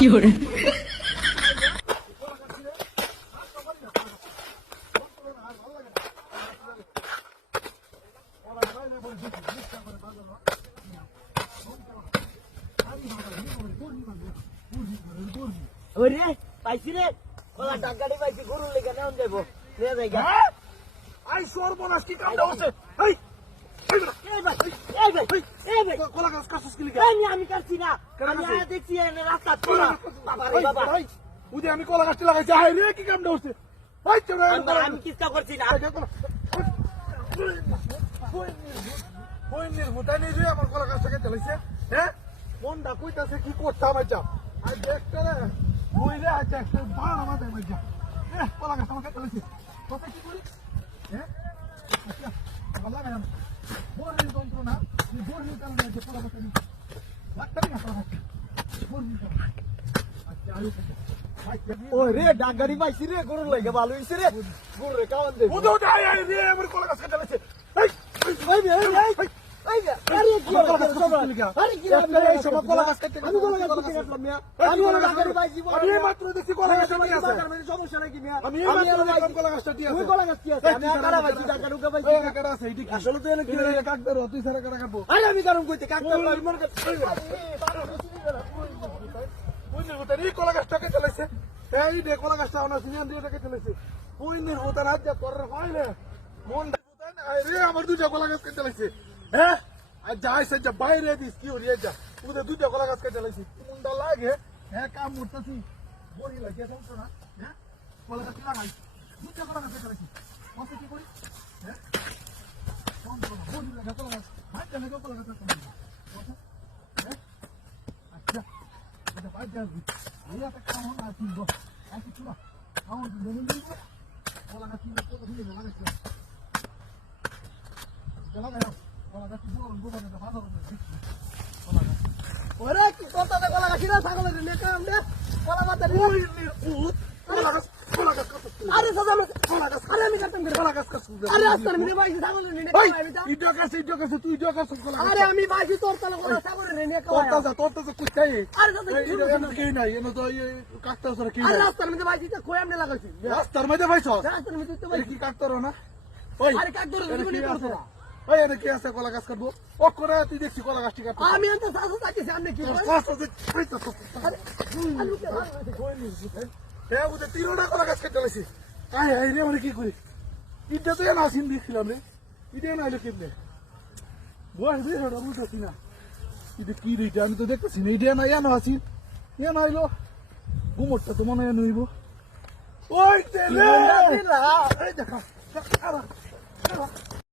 fiore. ওরে পাইছি রে ওলা ডাকাডি পাইছি গরু লেগে নাও দেব নিয়ে যাই গা আই সর্বনাশ কি কামটা হচ্ছে এই এই ভাই কলা গাছ কাটছিস কি লিগা আমি কাটছি না আমি আয়া দেখছি এনে রাস্তা তোরা বাবা রে বাবা উদে আমি কলা গাছটা লাগাইছি হাই রে কি কামটা হচ্ছে ভাই চল আমি কিস্তা করছি না বইনের ভুটানি রে আমার কলা গাছটা কেটে লাইছে হ্যাঁ মনটা কইতাছে কি করতাম আচ্ছা আর দেখতে রে বইরে আচ্ছা একটা বান আমাদের মধ্যে হ্যাঁ কলা গাছটা আমার কেটে লাইছে কথা কি করি হ্যাঁ আচ্ছা ভালো না বইনের যন্ত্রণা এই বইনের কারণে যে কলা গাছটা নি লাগতে না কলা গাছটা বইনের আচ্ছা আলু ও রে ডাকাডি পাইছি রে গরু লেগে ভালো হইছে রে গরু রে কাওন দে উদে উদে আই আই রে আমার কলা গাছ কেটে লাইছে এই আরে কি আরে কি এই সব কলা গাছ কেটে আমি কলা গাছ কেটে কাটলাম মিয়া আমি ওলা ডাকাডি পাইছি আমি এই মাত্র দেখছি কলা গাছটা নিয়ে আছে সমস্যা নাই কি মিয়া আমি এই মাত্র দেখলাম কলা গাছটা দিয়ে ওই আছে কলা গাছ কি আছে আমি কাটা পাইছি ডাকাডি পাইছি এই কাটা আছে এইটি আসলে তো এনে কি কি কাটবে রো তুই সারা কাটা কাটবো আরে আমি কারণ কইতে কাকটা আমি মনে করি বুঝলি বুঝলি এই কলা গাছটা কেটে লাইছে এই দে কলা গাছটা অনা সিজন দিয়ে কেটে লাইছে বুঝলির ভূতার হাত যা তোর হইলে মন ভূতান আই রে আমার দুইটা কলা গাছ কেটে লাইছে হ্যাঁ আর যাইছে যা বাইরে দিস কি হরিয়ে যা উদে দুইটা কলা গাছ কেটে লাইছে মুন্ডা লাগে হ্যাঁ কাম করতেছি বড়ি লাগে সমস্যা না হ্যাঁ কলা গাছ লাগাই দুইটা কলা গাছ কেটে লাইছে কত কি করি হ্যাঁ বড়ি লাগে কলা গাছ হাত জানে কলা গাছ আচ্ছা এটা বাইরে যাবি এই একটা কাম না কিনবো আজকে চুলা আমার দেখুন দিব কলা গাছ কিনবো কত দিন লাগাইছে চলা গেল কলা গাছ বড় বড় না ভালো কলা গাছ ওরে কি কথা দে কলা গাছ না ছাগলের নে কাম দে কলা মাথা রে ওই নির্বুত কলা গাছ কত আরে সাদা আমি কলা গাছ আরে আমি কাটতাম করে কলা গাছ কত আরে আস্তার মিনে পাইছি ছাগলের নে ওই আমি তা ইডিও কাছে তুই ইডিও কাছে কলা গাছ আরে আমি পাইছি তোর তলে কলা ছাগলের নে তোর তো কুচাই আরে সাদা কি এনে কি নাই এনে তো এই কাকতা সরে কি আরে রাস্তার মধ্যে পাইছি তা কই আমনে লাগাইছি রাস্তার মধ্যে ভাইছো রাস্তার মধ্যে তো এই পাইছি কি কাকতার না ওই আরে কাক ধরে এনে গুলি কি করছ আছে ওই এনে কি আছে কলা গাছ কাটবো ও করে তুই দেখছি কলা গাছটি কাটবো আমি এত সাসু তাকে সামনে কি কই আরে আলু কে ভালো আছে কই নি হ্যাঁ ওটা তিনটা কলা গাছ কেটে লাইছি আয় আয় রে মানে কি করি ইটা তো এনে আসিন দেখছিলাম রে ইটা এনে আইলো কেমনে বয়স দিয়ে ওটা বুঝতেছি না এটা কি রে এটা আমি তো দেখতেছি না এটা এনে এনে আসিন এনে আইলো ঘুমোরটা তো মনে হয় নইব ওই তেলে এই দেখা